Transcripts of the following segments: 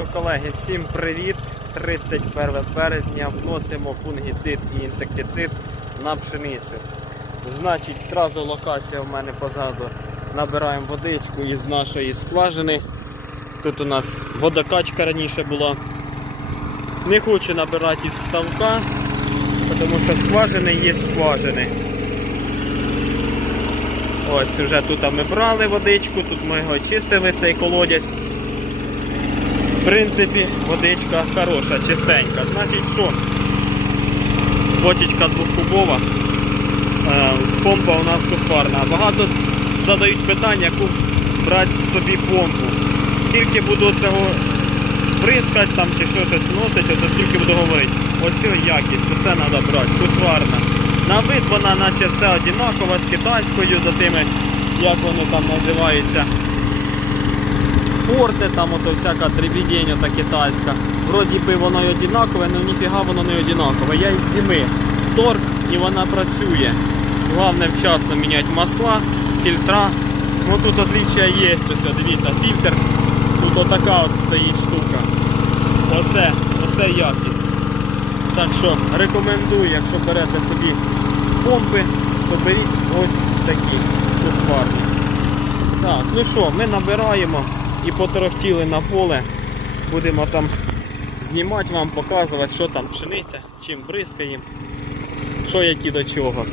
що, колеги, всім привіт! 31 березня вносимо фунгіцид і інсектицид на пшеницю. Значить, зразу локація в мене позаду. Набираємо водичку із нашої скважини. Тут у нас водокачка раніше була. Не хочу набирати із ставка, тому що скважини є скважини. Ось вже тут ми брали водичку, тут ми його чистили, цей колодязь. Принципі, водичка хороша, чистенька. Значить що? Бочечка двохкубова, е, помпа у нас косварна. Багато задають питання, яку брати собі помпу. Скільки буду цього бризкати там чи що щось вносити, то скільки буду говорити. Ось якість, це треба брати, косварна. На вид вона наче все одинакова з китайською, за тими, як вони там називаються. Форте, там ото всяка дребідень ота китайська. Вроді би воно й одинакове, але ніфіга воно не одинакове. Я із зими торг і вона працює. Головне вчасно міняти масла, фільтра. Ну тут отличия є, ось, дивіться, фільтр. Тут отака от стоїть штука. Оце, оце якість. Так що рекомендую, якщо берете собі помпи, то беріть ось такі. Так, ну що, ми набираємо і поторохтіли на поле. Будемо там знімати вам, показувати, що там пшениця, чим бризкаємо, що які до чого.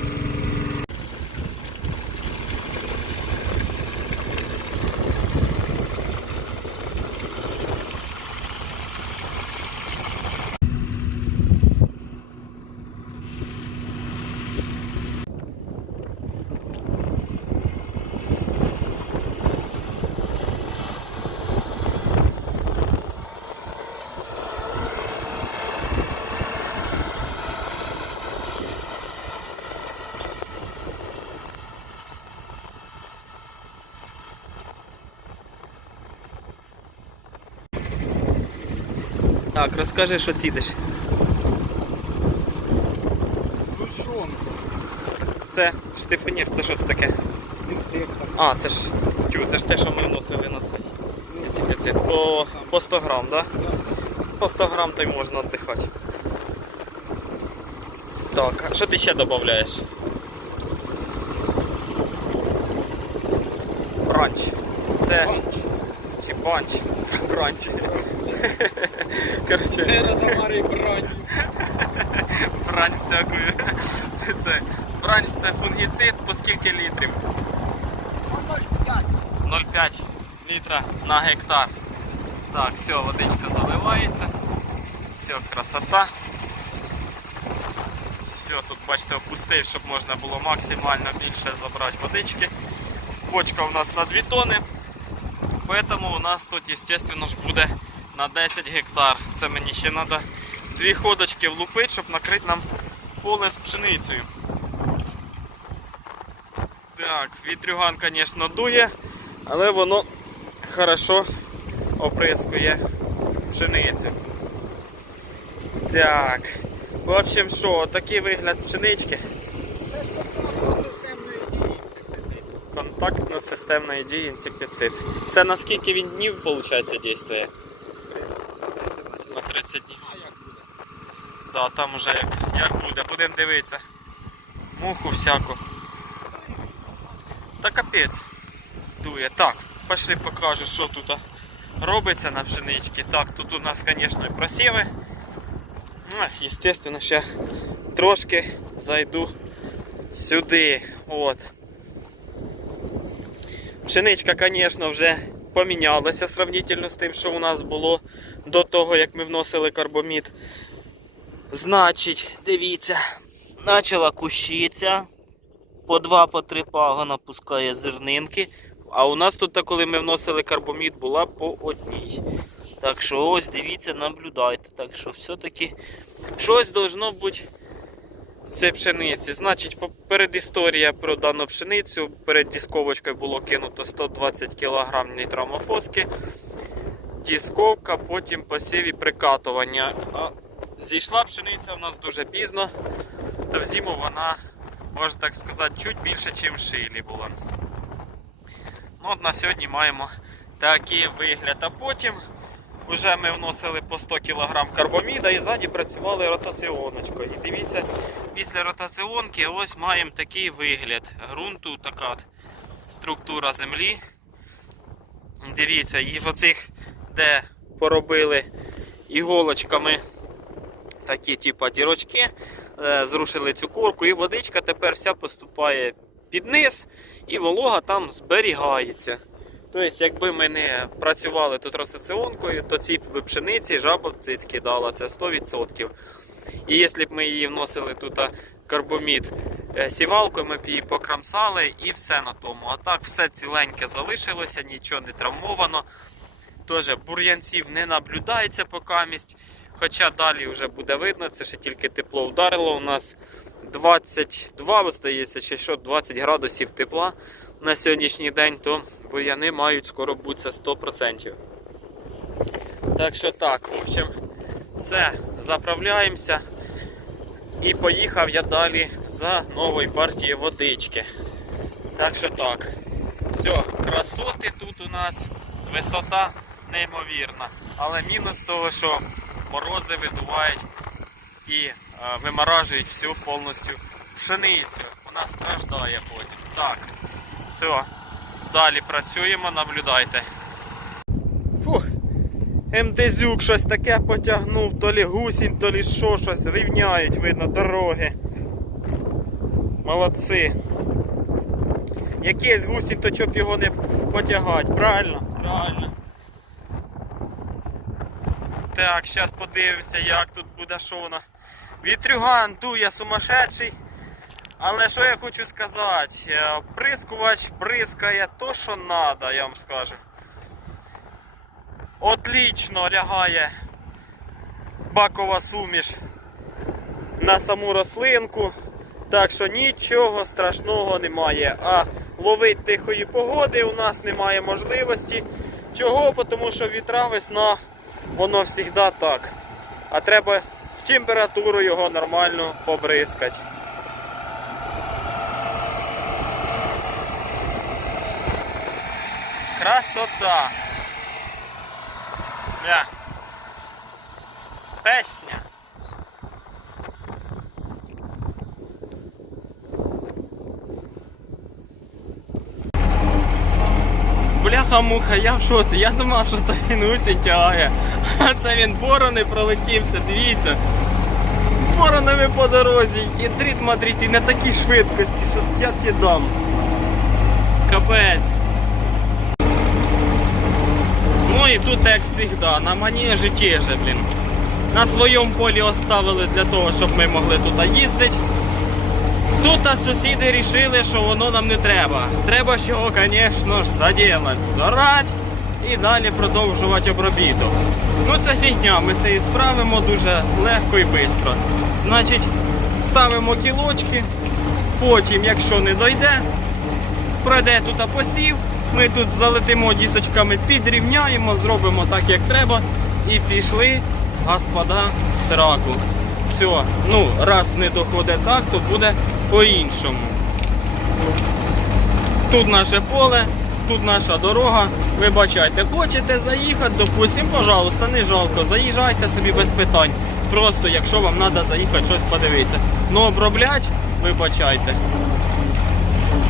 Так, розкажи, що цідиш. Ну що, Це штифонір, це що це таке? інсектор. А, це ж тю, це ж те, що ми вносили на цей інсектицид. По, по 100 грам, так? Да? По 100 грам то й можна віддихати. Так, а що ти ще додаєш? Бранч. Це. Чи банч? Бранч. Короче. Не розговарюй бронь. Брань всякою. Це, бранч це фунгіцид по скільки літрів? 0,5 літра на гектар. Так, все, водичка заливається. Все, красота. Все, тут бачите, опустив, щоб можна було максимально більше забрати водички. Бочка у нас на 2 тони. Поэтому у нас тут, естественно, ж буде на 10 гектар. Це мені ще треба дві ходочки влупити, щоб накрити нам поле з пшеницею. Так, вітрюган, звісно, дує, але воно хорошо оприскує пшеницю. Так. В общем, що, такий вигляд пшенички. Контактно-системної дії інсектицид. Це на скільки він днів, виходить, дійствує? На 30 днів. А як буде? Да, там уже як, як буде, будемо дивитися. Муху всяку. Та капець. Дує. Так, пішли покажу, що тут робиться на пшеничці. Так, тут у нас, звісно, і просіви. Ах, естественно, ще трошки зайду сюди. От. Пшеничка, звісно, вже помінялася сравнительно з тим, що у нас було до того, як ми вносили карбомід. Значить, дивіться, почала кущиця. По два, по три пагона пускає зернинки. А у нас тут, коли ми вносили карбомід, була по одній. Так що ось дивіться, наблюдайте. Так що все-таки щось должно бути цієї пшениці. Значить, передісторія про дану пшеницю. Перед дісковочкою було кинуто 120 кг нітрамофоски. Дісковка, потім посів і прикатування. А Зійшла пшениця у нас дуже пізно, то в зиму вона, можна так сказати, чуть більше, ніж в шилі була. Ну, от на сьогодні маємо такий вигляд. А потім Вже ми вносили по 100 кг карбоміда і ззаді працювали ротаціоночкою. І дивіться, після ротаціонки ось маємо такий вигляд. Грунту така структура землі. Дивіться, і в оцих, де поробили іголочками такі типа дірочки, е, зрушили цю корку, і водичка тепер вся поступає під низ, і волога там зберігається. Тобто, якби ми не працювали тут ротаціонкою, то ці пшениці жаба цицьки дала, це 100%. І якщо б ми її вносили тут карбомід е, сівалкою, ми б її покрамсали і все на тому. А так все ціленьке залишилося, нічого не травмовано. Теж бур'янців не наблюдається покамість. Хоча далі вже буде видно, це ще тільки тепло вдарило. У нас 22, здається, чи що 20 градусів тепла на сьогоднішній день, то бур'яни мають скоро бути 100%. Так що так, в общем, все, заправляємося. І поїхав я далі за новою партією водички. Так що так. Все, красоти тут у нас, висота неймовірна. Але мінус того, що морози видувають і е, виморажують всю повністю пшеницю. Вона страждає потім. Так, все, далі працюємо, наблюдайте. Фух, МТЗюк щось таке потягнув, то лі гусінь, то лі що, щось рівняють, видно, дороги. Молодці. Якийсь гусінь, то щоб його не потягати, правильно? Правильно. Так, зараз подивимося, як тут буде, що воно. Вітрюган дує сумасшедший. Але що я хочу сказати, е, прискувач бризкає то, що треба, я вам скажу. Отлично лягає бакова суміш на саму рослинку. Так що нічого страшного немає. А ловить тихої погоди у нас немає можливості. Чого? Тому що вітра весна, воно завжди так. А треба в температуру його нормально побризкати. Красота. Да. Песня. Бляха-муха, я в шоці. Я думав, що то він усінь тягає. А це він борони пролетівся, дивіться. Боронами по дорозі. Ядрить мадрить і на такій швидкості, що я тебе дам. Капець. Ну і тут, як завжди, на манежі ті же, блін. На своєму полі оставили для того, щоб ми могли тут їздити. Тут сусіди вирішили, що воно нам не треба. Треба його, звісно ж, заділати, зорати і далі продовжувати обробіток. Ну це фігня, ми це і справимо дуже легко і швидко. Значить, ставимо кілочки, потім, якщо не дойде, пройде тут посів, ми тут залетимо дісочками, підрівняємо, зробимо так, як треба, і пішли, господа, в сраку. Все, ну, раз не доходить так, то буде по-іншому. Тут наше поле, тут наша дорога. Вибачайте, хочете заїхати, допустим, пожалуйста, не жалко, заїжджайте собі без питань. Просто якщо вам треба заїхати щось подивитися. Ну оброблять, вибачайте.